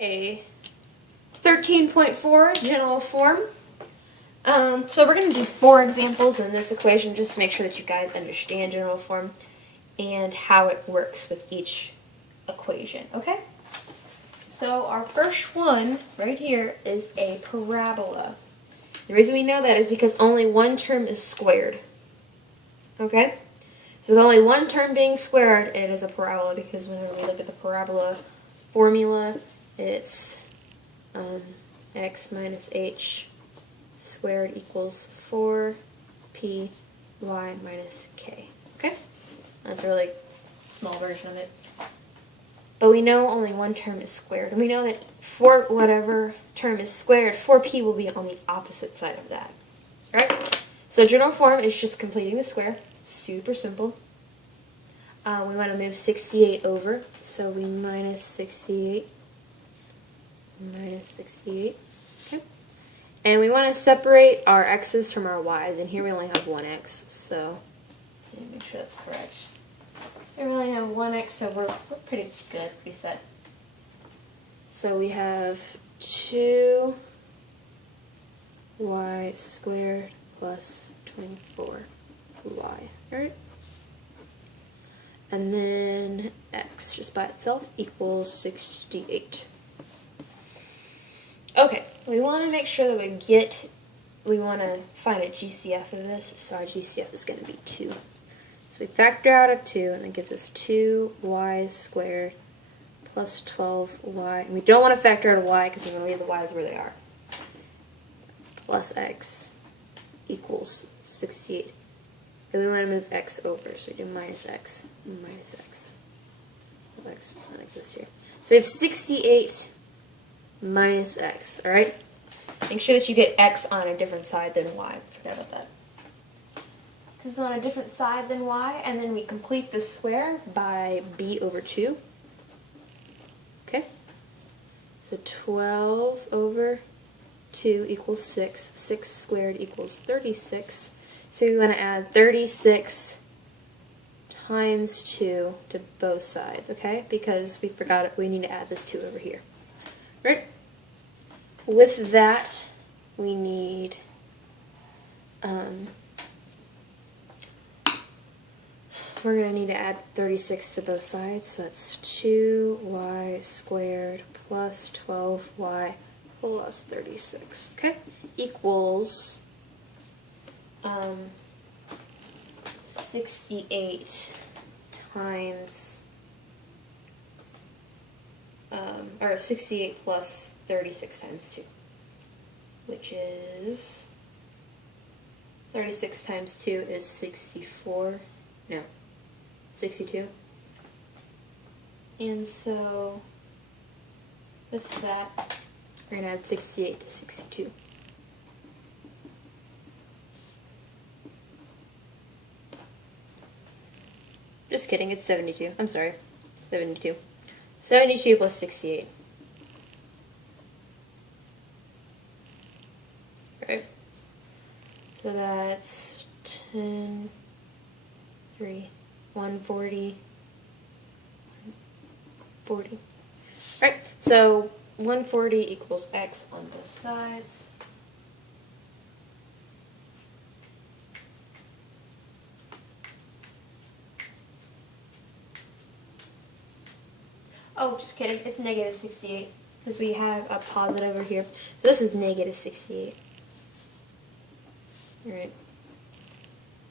a 13.4 general form. So we're going to do 4 examples in this equation just to make sure that you guys understand general form and how it works with each equation, okay? So our first one right here is a parabola. The reason we know that is because only one term is squared, okay? So with only one term being squared, it is a parabola because whenever we look at the parabola formula, it's x minus h squared equals 4py minus k. Okay? That's a really small version of it. But we know only one term is squared. And we know that for whatever term is squared, 4p will be on the opposite side of that. Right? So general form is just completing the square. It's super simple. We want to move 68 over. So we minus 68. Okay. And we want to separate our x's from our y's, and here we only have one x, so let me make sure that's correct. Here we only have one x, so we're pretty good, pretty set. So we have 2y squared plus 24y, right? And then x just by itself equals 68. Okay, we want to make sure that we want to find a GCF of this, so our GCF is going to be 2. So we factor out a 2, and that gives us 2y squared plus 12y. And we don't want to factor out a y because we're going to leave the y's where they are. Plus x equals 68. And we want to move x over, so we do minus x. Well, x doesn't exist here. So we have 68 minus x, alright? Make sure that you get x on a different side than y. Forget about that. X is on a different side than y, and then we complete the square by b over 2. Okay? So 12 over 2 equals 6. 6 squared equals 36. So we want to add 36 times 2 to both sides, okay? Because we forgot it, we need to add this 2 over here. Right? With that, we need we're going to need to add 36 to both sides, so that's 2y squared plus 12y plus 36, okay? Equals 68 times or 68 plus 36 times 2, which is 36 times 2 is 64, no, 62. And so with that, we're going to add 68 to 62. Just kidding, it's 72. I'm sorry, 72. 72 plus 68. Right? So that's 10, 3, 140, 40. Right, so 140 equals x on both sides. Oh, just kidding. It's negative 68 because we have a positive over here. So this is negative 68. All right.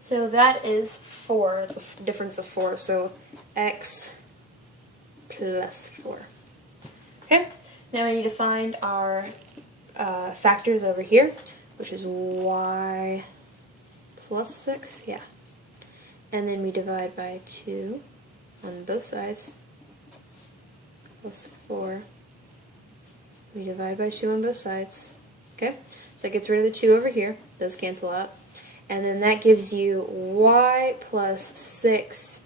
So that is 4, the difference of 4. So x plus 4. Okay. Now we need to find our factors over here, which is y plus 6. Yeah. And then we divide by 2 on both sides. Plus 4. We divide by 2 on both sides. Okay? So it gets rid of the 2 over here. Those cancel out. And then that gives you y plus 6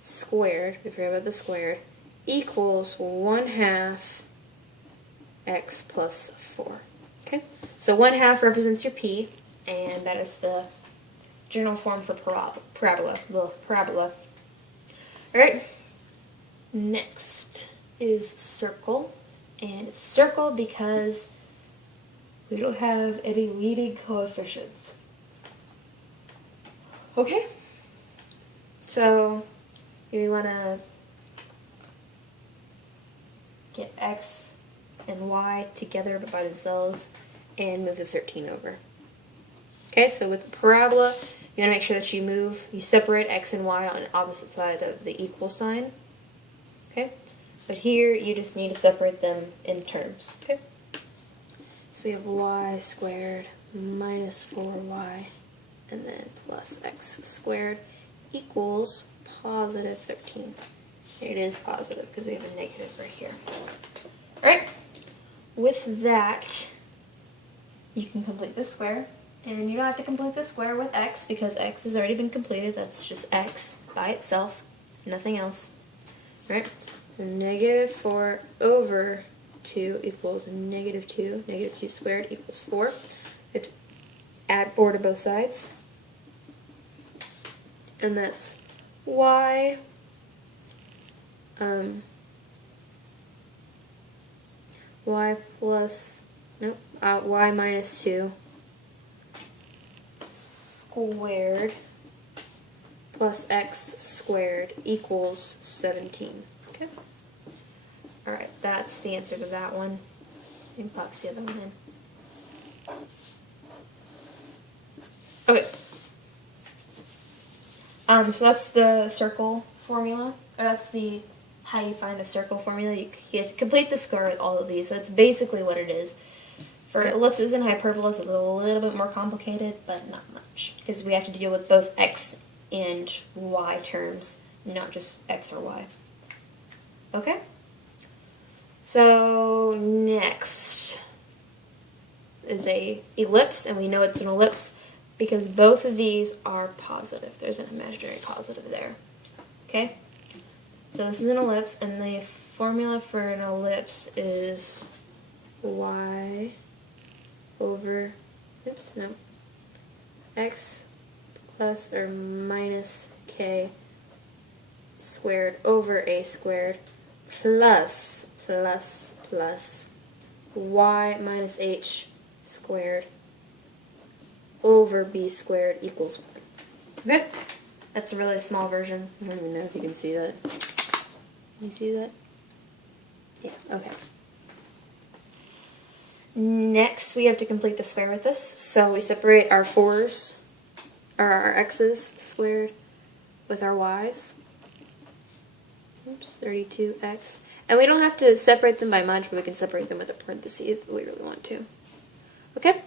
squared, we forget about the squared, equals 1/2 x plus 4. Okay? So 1/2 represents your p, and that is the general form for parabola. Alright? Next is circle. And it's a circle because we don't have any leading coefficients. Okay? So, we want to get x and y together but by themselves and move the 13 over. Okay, so with the parabola, you want to make sure that you separate x and y on opposite sides of the equal sign. Okay? But here, you just need to separate them in terms. Okay? So we have y squared minus 4y and then plus x squared equals positive 13. It is positive because we have a negative right here. Alright, with that, you can complete the square. And you don't have to complete the square with x because x has already been completed. That's just x by itself, nothing else. Right? So negative 4 over 2 equals negative 2. Negative 2 squared equals 4. We have to add 4 to both sides. And that's y y minus 2 squared plus x squared equals 17. Okay? Alright, that's the answer to that one. You can box the other one in. Okay. So that's the circle formula. Or that's the how you find the circle formula. You have to complete the square with all of these. That's basically what it is. For ellipses and hyperbolas, it's a little bit more complicated, but not much. Because we have to deal with both x and y terms, not just x or y. Okay? So, next is a ellipse, and we know it's an ellipse because both of these are positive. There's an imaginary positive there. Okay? So this is an ellipse, and the formula for an ellipse is y over, x plus or minus k squared over a squared plus y minus h squared over b squared equals 1. Okay? That's a really small version. I don't even know if you can see that. Can you see that? Yeah, okay. Next, we have to complete the square with this. So we separate our 4's, or our x's squared with our y's. Oops, 32x. And we don't have to separate them by much, but we can separate them with a parenthesis if we really want to. Okay?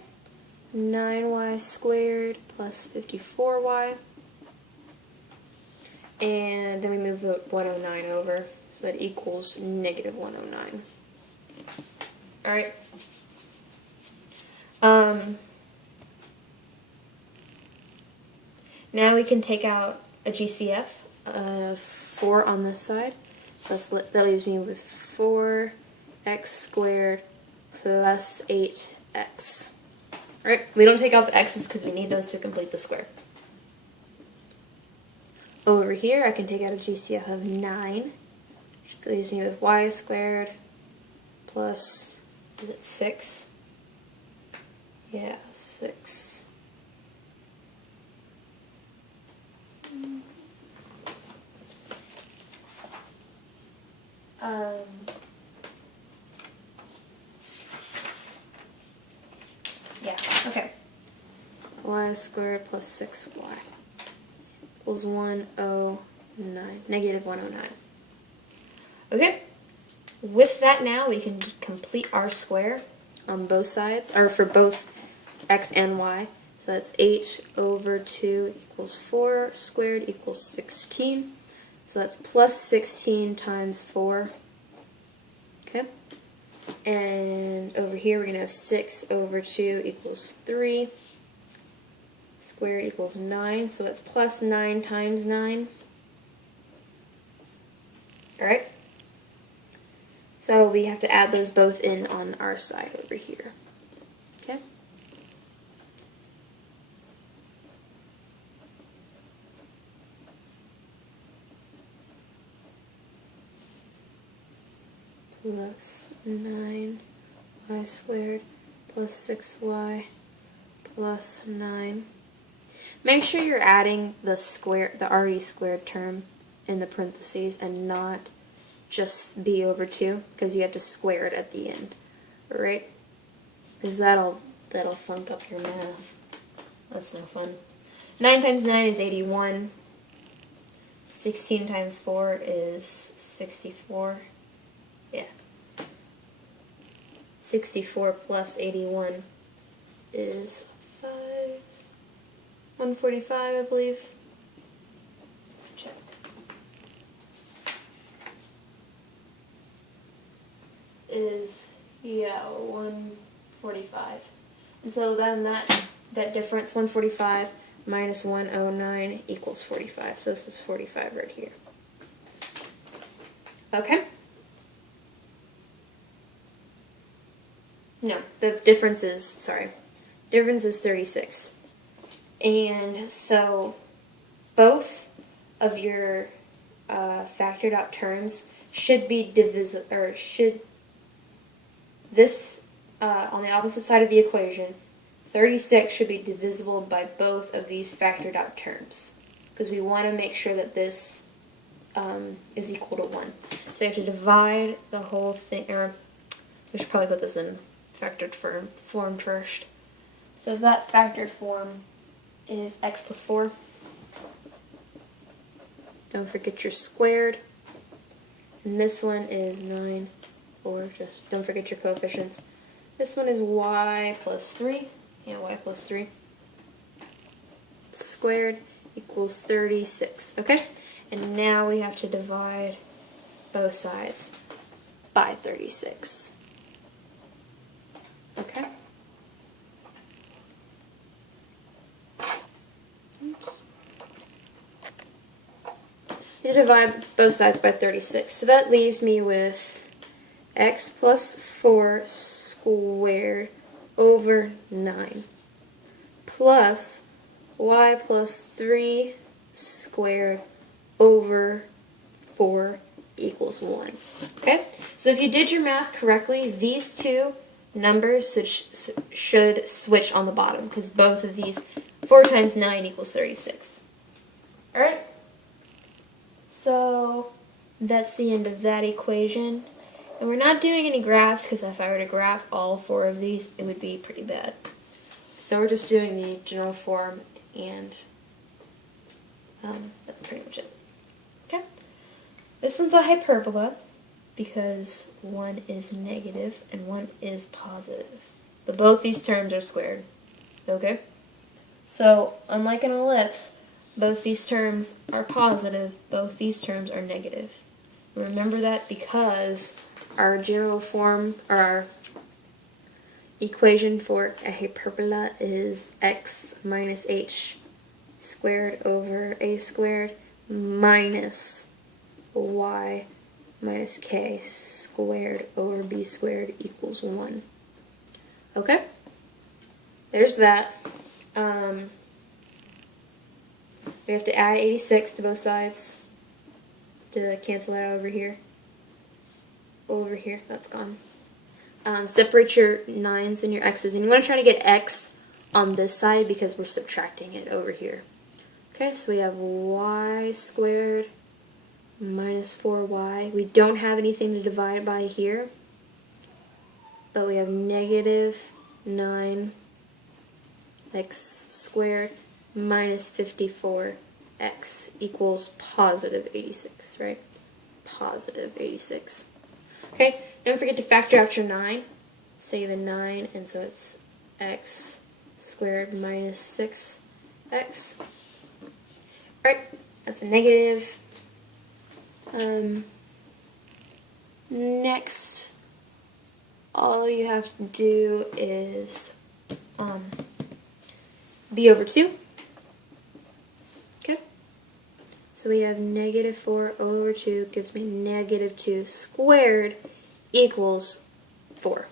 9y squared plus 54y. And then we move the 109 over, so it equals negative 109. Alright. Now we can take out a GCF of 4 on this side. So that leaves me with 4x squared plus 8x. Alright, we don't take out the x's because we need those to complete the square. Over here, I can take out a GCF of 9, which leaves me with y squared plus, is it 6? Yeah, 6. Yeah, okay. Y squared plus 6y equals 109, negative 109. Okay, with that now we can complete our square on both sides, or for both x and y. So that's 8 over 2 equals 4 squared equals 16. So that's plus 16 times 4. Okay, and over here we're going to have 6 over 2 equals 3. Squared equals 9, so that's plus 9 times 9. Alright? So we have to add those both in on our side over here. Okay? plus 9y squared plus 6y plus 9. Make sure you're adding the already squared term in the parentheses and not just b over 2, because you have to square it at the end, right? Because that'll funk up your math. That's no fun. 9 times 9 is 81. 16 times 4 is 64. Yeah. 64 plus 81 is 145, I believe. Check. Is, yeah, 145. And so then that difference, 145 minus 109 equals 45. So this is 45 right here. Okay? No, the difference is 36. And so both of your factored out terms should be divisible, or should this on the opposite side of the equation, 36 should be divisible by both of these factored out terms, because we want to make sure that this is equal to 1. So we have to divide the whole thing, or we should probably put this in factored form first. So that factored form is x plus 4. Don't forget your squared. And this one is 9, or just don't forget your coefficients. This one is y plus 3. Yeah, y plus 3. Squared equals 36. Okay? And now we have to divide both sides by 36. Okay? Oops. You divide both sides by 36. So that leaves me with x plus 4 squared over 9 plus y plus 3 squared over 4 equals 1. Okay? So if you did your math correctly, these two numbers should switch on the bottom, because both of these, 4 times 9 equals 36. Alright? So that's the end of that equation. And we're not doing any graphs, because if I were to graph all 4 of these, it would be pretty bad. So we're just doing the general form, and that's pretty much it. Okay? This one's a hyperbola, because one is negative and one is positive. But both these terms are squared. Okay? So, unlike an ellipse, both these terms are positive, both these terms are negative. Remember that, because our general form, or our equation for a hyperbola is x minus h squared over a squared minus y minus k squared over b squared equals 1. Okay? There's that. We have to add 86 to both sides to cancel it out over here. Over here, that's gone. Separate your 9s and your x's, and you want to try to get x on this side because we're subtracting it over here. Okay, so we have y squared minus 4y. We don't have anything to divide by here, but we have negative 9x squared minus 54x equals positive 86, right? Positive 86. Okay, don't forget to factor out your 9. So you have a 9, and so it's x squared minus 6x. Alright, that's a negative. Next, all you have to do is b over 2. Okay, so we have negative 4 over 2 gives me negative 2 squared equals 4.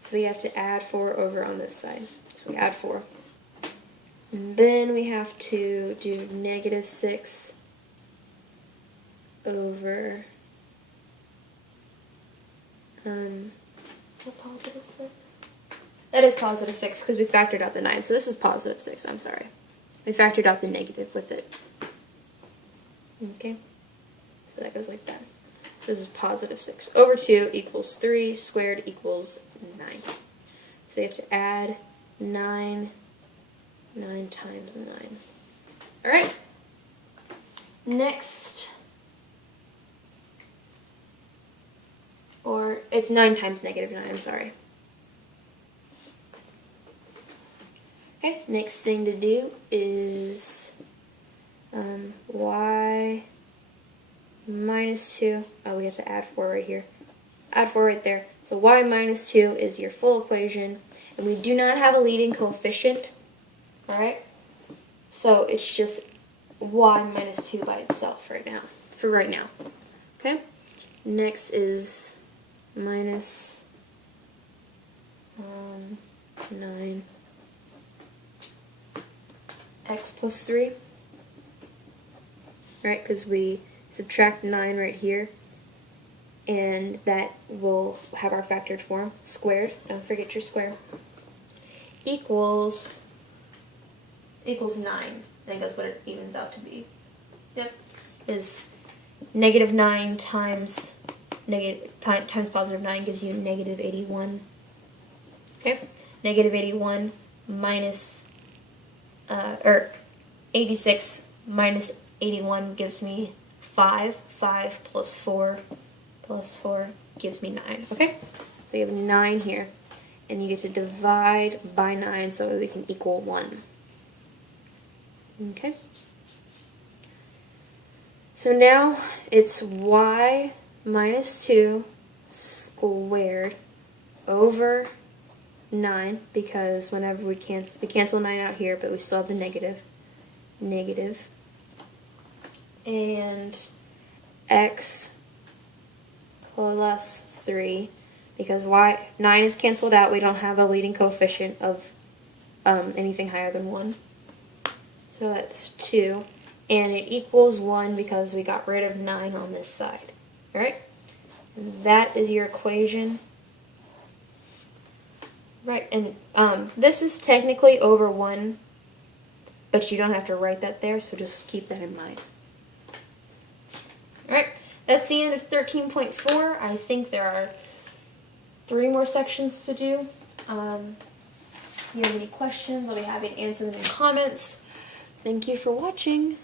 So we have to add 4 over on this side. So we add 4. And then we have to do negative 6 over positive 6? That is positive 6 because we factored out the 9. So this is positive 6, I'm sorry. We factored out the negative with it. Okay? So that goes like that. This is positive 6 over 2 equals 3 squared equals 9. So we have to add 9 times 9. Alright. Next. Or it's 9 times negative 9, I'm sorry. Okay, next thing to do is y minus 2. Oh, we have to add 4 right here. Add 4 right there. So y minus 2 is your full equation. And we do not have a leading coefficient. Alright? So it's just y minus 2 by itself right now. For right now. Okay? Next is minus 9 x plus 3. Right? Because we subtract 9 right here. And that will have our factored form. Squared. Don't forget your square. Equals 9. I think that's what it evens out to be. Yep. Is negative 9 times positive 9 gives you negative 81. Okay? Negative 81 minus, or 86 minus 81 gives me 5. 5 plus 4 gives me 9. Okay? So you have 9 here. And you get to divide by 9 so we can equal 1. Okay? So now it's y minus 2 squared over 9, because whenever we cancel 9 out here, but we still have the negative. And x plus 3, because 9 is canceled out, we don't have a leading coefficient of anything higher than 1. So that's 2. And it equals 1 because we got rid of 9 on this side. Alright? And that is your equation. Right, and this is technically over 1, but you don't have to write that there, so just keep that in mind. Alright, that's the end of 13.4. I think there are 3 more sections to do. If you have any questions, I'll be happy to answer them in comments. Thank you for watching.